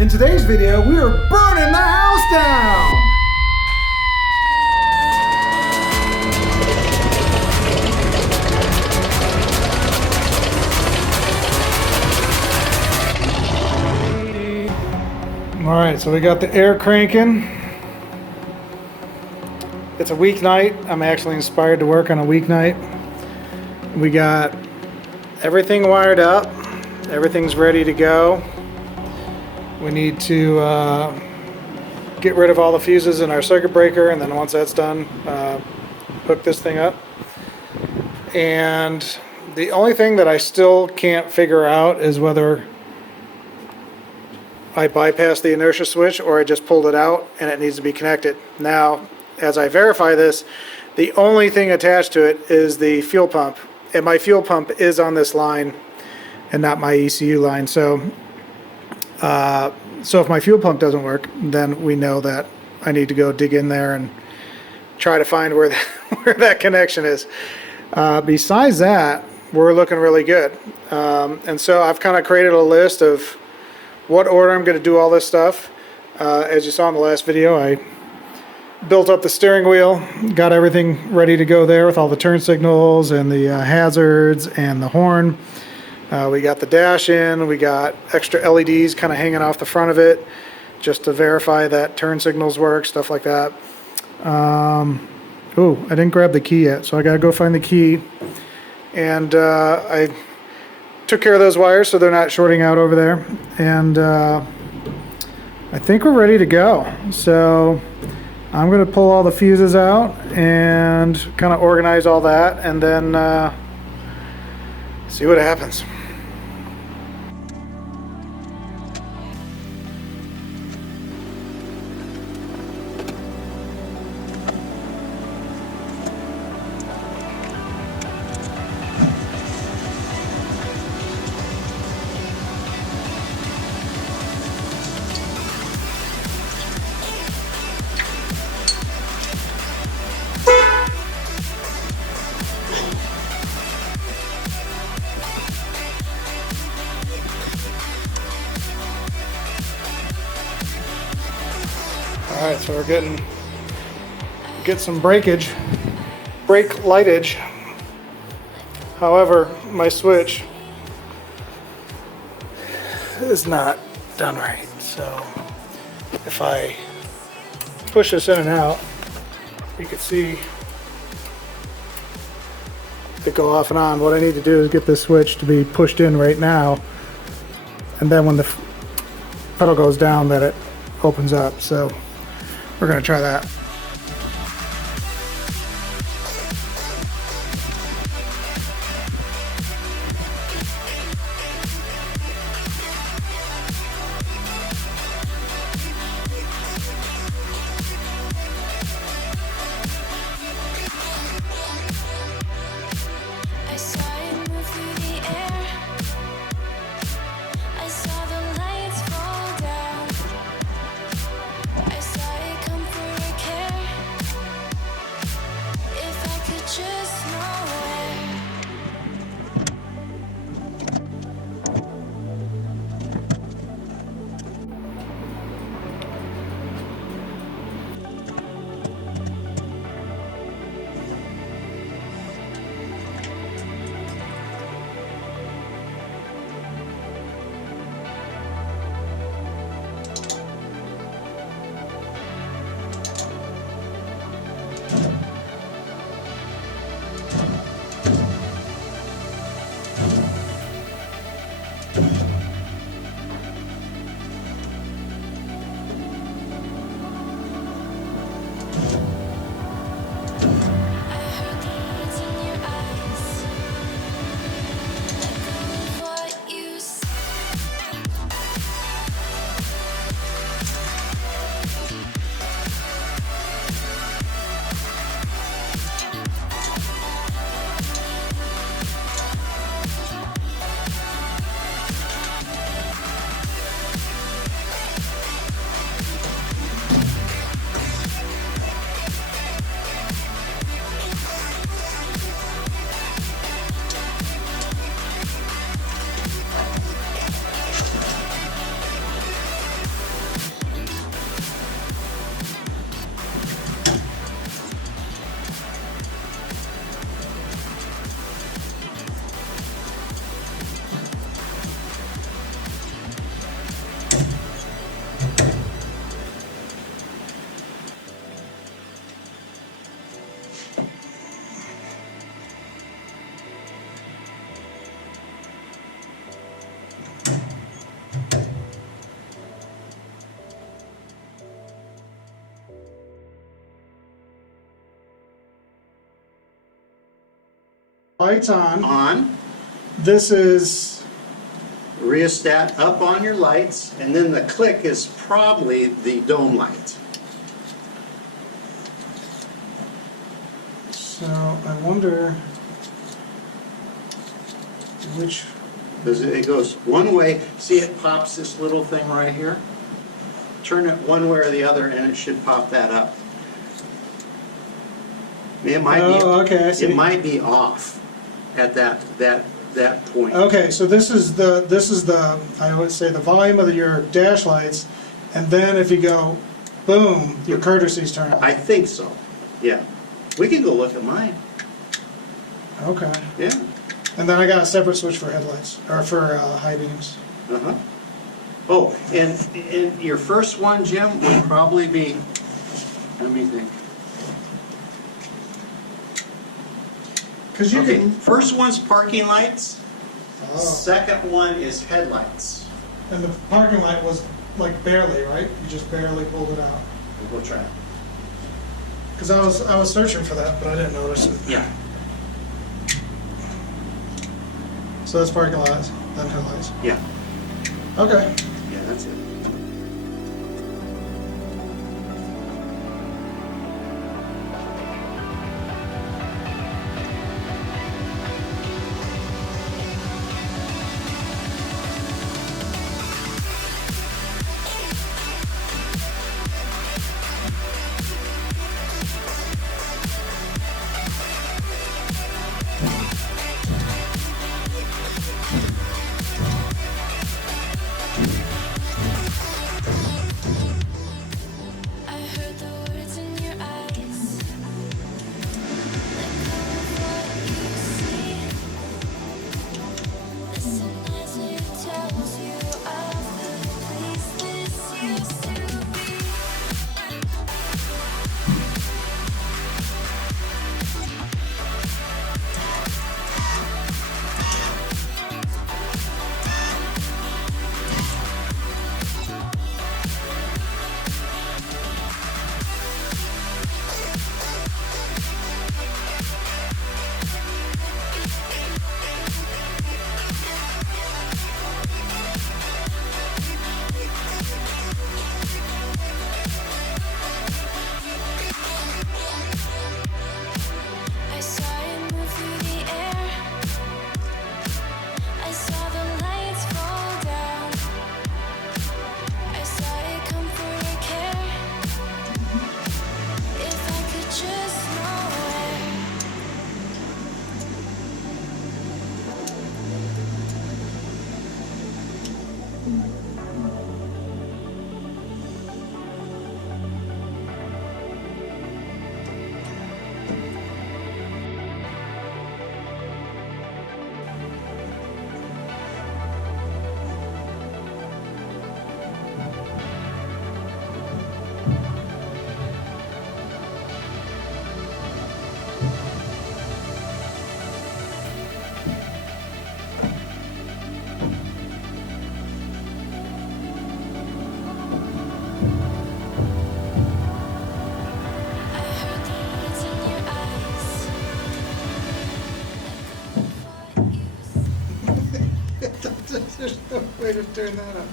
In today's video, we are burning the house down! Alright, so we got the air cranking. It's a weeknight. I'm actually inspired to work on a weeknight. We got everything wired up. Everything's ready to go. We need to get rid of all the fuses in our circuit breaker, and then once that's done, hook this thing up. And the only thing that I still can't figure out is whether I bypassed the inertia switch or I just pulled it out and it needs to be connected. Now, as I verify this, the only thing attached to it is the fuel pump, and my fuel pump is on this line and not my ECU line. So if my fuel pump doesn't work, then we know that I need to go dig in there and try to find where that connection is. Besides that, we're looking really good. And so I've kind of created a list of what order I'm going to do all this stuff. As you saw in the last video, I built up the steering wheel, got everything ready to go there with all the turn signals and the hazards and the horn. We got the dash in, we got extra LEDs kind of hanging off the front of it just to verify that turn signals work, stuff like that. Oh, I didn't grab the key yet, so I gotta go find the key. And I took care of those wires so they're not shorting out over there. And I think we're ready to go. So I'm gonna pull all the fuses out and kind of organize all that, and then see what happens. Alright, so we're get some brake lightage. However, my switch is not done right. So if I push this in and out, you can see it go off and on. What I need to do is get this switch to be pushed in right now, and then when the pedal goes down, that it opens up. So we're going to try that. I saw the lights fall down. I saw it come through a Lights on. On. This is Rheostat up on your lights, and then the click is probably the dome light. so I wonder which. Because it goes one way. See, it pops this little thing right here. Turn it one way or the other, and it should pop that up. It might be. Okay, I see. It might be off at that point. Okay, so this is the I would say the volume of your dash lights, and then if you go, boom, your courtesies turn on. I think so. Yeah. We can go look at mine. Okay. Yeah. And then I got a separate switch for headlights or for high beams. Uh-huh. Oh, and your first one, Jim, would probably be, let me think. Because you Okay, can. first one's parking lights. Oh. Second one is headlights. And the parking light was like barely, right? You just barely pulled it out. We'll try. Because I was searching for that, but I didn't notice it. Yeah. So that's parking lights, then headlights. Yeah. Okay. Yeah, that's it. I heard the words in your eyes. Let go of what you see. Listen as it tells you of the place this used to be. I saw it move through the air. I saw the lights fall down. I saw it comfort or care. If I could just know where. I heard the words in your eyes. Let go of what you see. There's no way to turn that on.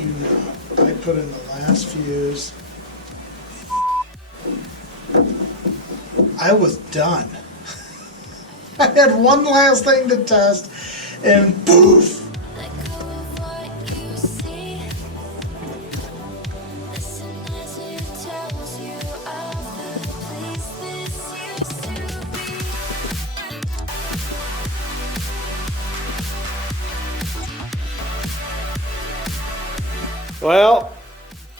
fucking nut. I put in the last fuse. I was done. I had one last thing to test, and poof! Let go of what you see. Listen as it tells you of the place this used to be. Well,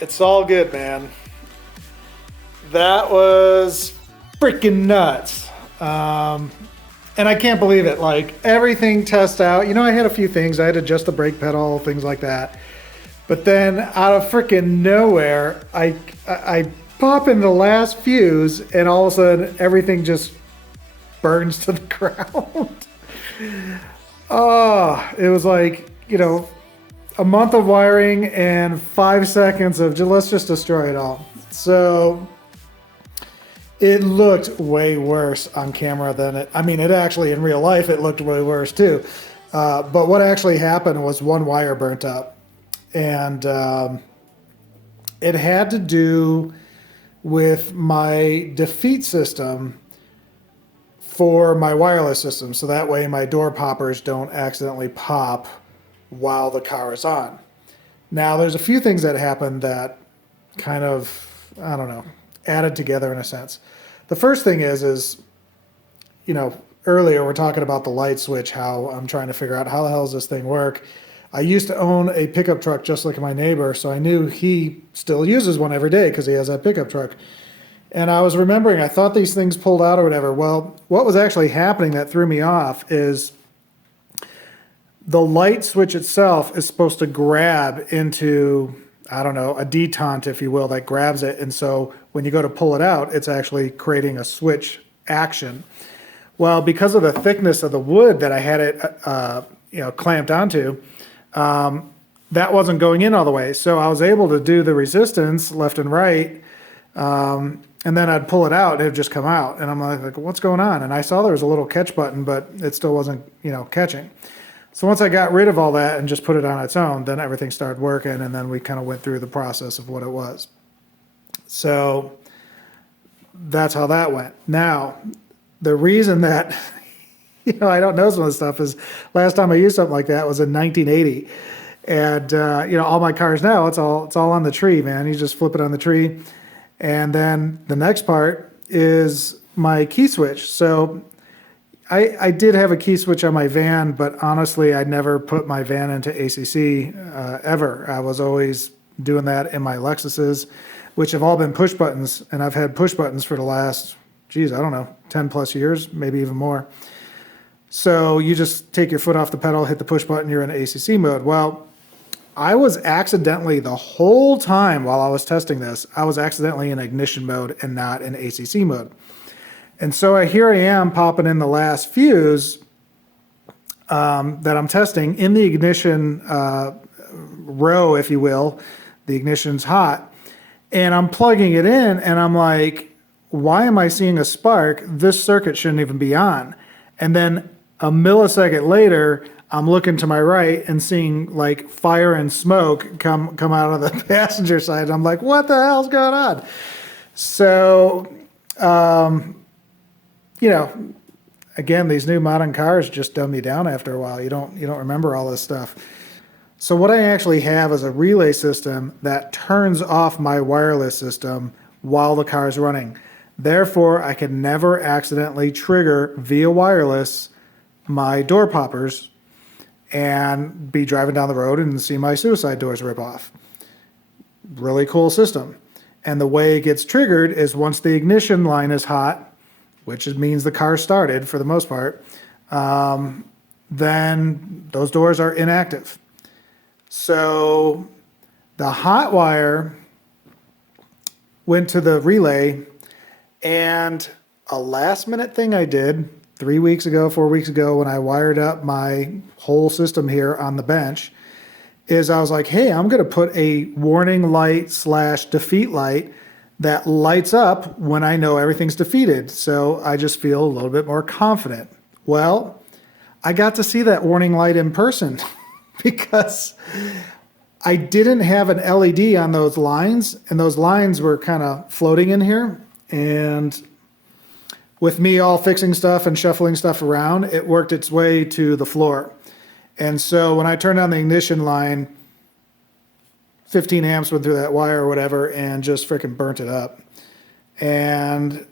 it's all good, man. That was freaking nuts. And I can't believe it. Like, everything tests out. You know, I had a few things. I had to adjust the brake pedal, things like that. But then out of freaking nowhere, I pop in the last fuse, and all of a sudden everything just burns to the ground. Oh, it was like, you know, a month of wiring and 5 seconds of let's just destroy it all. So it looked way worse on camera than it. I mean, it actually in real life it looked way worse too. But what actually happened was one wire burnt up, and it had to do with my defeat system for my wireless system. So that way my door poppers don't accidentally pop while the car is on. Now, there's a few things that happened that kind of, I don't know, added together in a sense. The first thing is, you know, earlier we're talking about the light switch, how I'm trying to figure out how the hell does this thing work. I used to own a pickup truck just like my neighbor, so I knew he still uses one every day because he has that pickup truck. And I was remembering, I thought these things pulled out or whatever. Well, what was actually happening that threw me off is the light switch itself is supposed to grab into, I don't know, a detente, if you will, that grabs it. And so when you go to pull it out, it's actually creating a switch action. Well, because of the thickness of the wood that I had it, clamped onto, that wasn't going in all the way. So I was able to do the resistance left and right, and then I'd pull it out and it would just come out. And I'm like, what's going on? And I saw there was a little catch button, but it still wasn't, catching. So once I got rid of all that and just put it on its own, then everything started working, and then we kind of went through the process of what it was. So that's how that went. Now, the reason that, I don't know some of this stuff is last time I used something like that was in 1980. And, all my cars now, it's all on the tree, man. You just flip it on the tree. And then the next part is my key switch. So I did have a key switch on my van, but honestly, I never put my van into ACC ever. I was always doing that in my Lexuses, which have all been push buttons, and I've had push buttons for the last, 10 plus years, maybe even more. So you just take your foot off the pedal, hit the push button, you're in ACC mode. Well, I was accidentally, the whole time while I was testing this, I was accidentally in ignition mode and not in ACC mode. And so here I am popping in the last fuse that I'm testing in the ignition row, if you will. The ignition's hot. And I'm plugging it in, and I'm like, why am I seeing a spark? This circuit shouldn't even be on. And then a millisecond later, I'm looking to my right and seeing like fire and smoke come out of the passenger side. And I'm like, what the hell's going on? So, again, these new modern cars just dumb you down after a while. You don't remember all this stuff. So what I actually have is a relay system that turns off my wireless system while the car is running. Therefore, I can never accidentally trigger via wireless my door poppers and be driving down the road and see my suicide doors rip off. Really cool system. And the way it gets triggered is once the ignition line is hot, which means the car started for the most part, then those doors are inactive. So the hot wire went to the relay, and a last minute thing I did 4 weeks ago when I wired up my whole system here on the bench is I was like, hey, I'm going to put a warning light / defeat light that lights up when I know everything's defeated. So I just feel a little bit more confident. Well, I got to see that warning light in person because I didn't have an LED on those lines, and those lines were kind of floating in here. And with me all fixing stuff and shuffling stuff around, it worked its way to the floor. And so when I turned on the ignition line, 15 amps went through that wire or whatever and just freaking burnt it up. And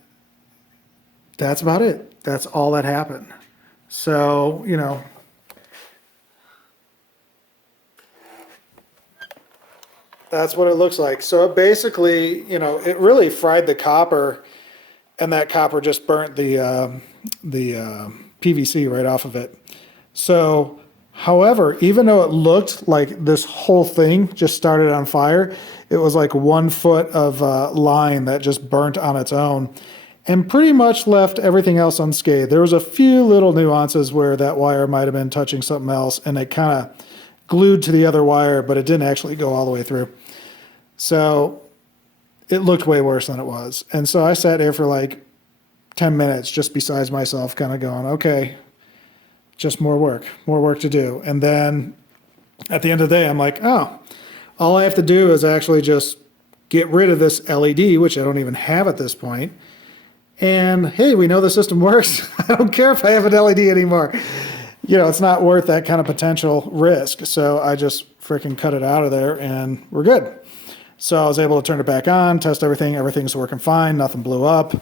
that's about it. That's all that happened. So, you know, that's what it looks like. So it basically, you know, it really fried the copper, and that copper just burnt the PVC right off of it. So, however, even though it looked like this whole thing just started on fire, it was like 1 foot of line that just burnt on its own and pretty much left everything else unscathed. There was a few little nuances where that wire might have been touching something else, and it kind of glued to the other wire, but it didn't actually go all the way through. So it looked way worse than it was. And so I sat there for like 10 minutes just besides myself, kind of going, okay, just more work to do. And then at the end of the day, I'm like, oh, all I have to do is actually just get rid of this LED, which I don't even have at this point. And hey, we know the system works. I don't care if I have an LED anymore. You know, it's not worth that kind of potential risk. So I just freaking cut it out of there and we're good. So I was able to turn it back on, test everything. Everything's working fine. Nothing blew up.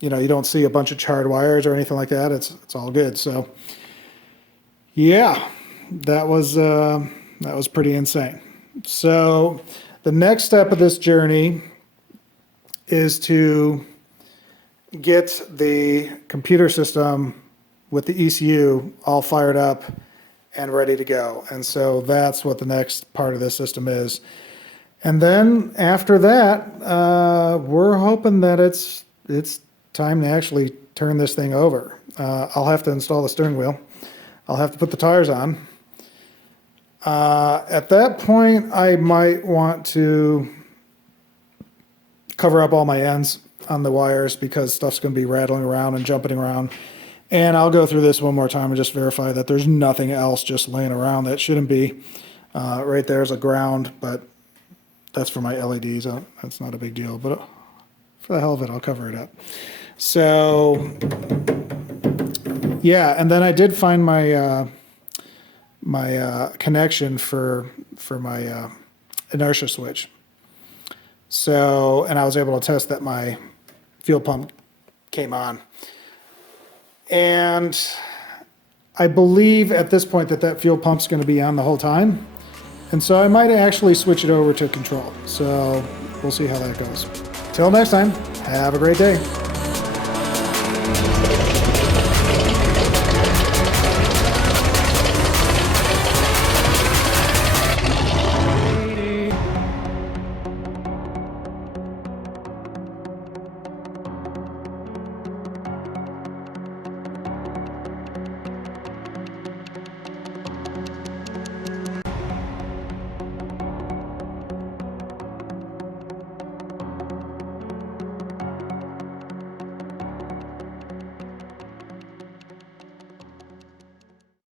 You know, you don't see a bunch of charred wires or anything like that. It's all good. So yeah, that was pretty insane. So the next step of this journey is to get the computer system with the ECU all fired up and ready to go. And so that's what the next part of this system is. And then after that, we're hoping that it's time to actually turn this thing over. I'll have to install the steering wheel. I'll have to put the tires on. At that point, I might want to cover up all my ends on the wires because stuff's going to be rattling around and jumping around. And I'll go through this one more time and just verify that there's nothing else just laying around that shouldn't be. Right there's a ground, but that's for my LEDs. That's not a big deal, but for the hell of it, I'll cover it up. So yeah, and then I did find my connection for my inertia switch. So, and I was able to test that my fuel pump came on. And I believe at this point that fuel pump's going to be on the whole time. And so I might actually switch it over to control. So we'll see how that goes. Till next time, have a great day.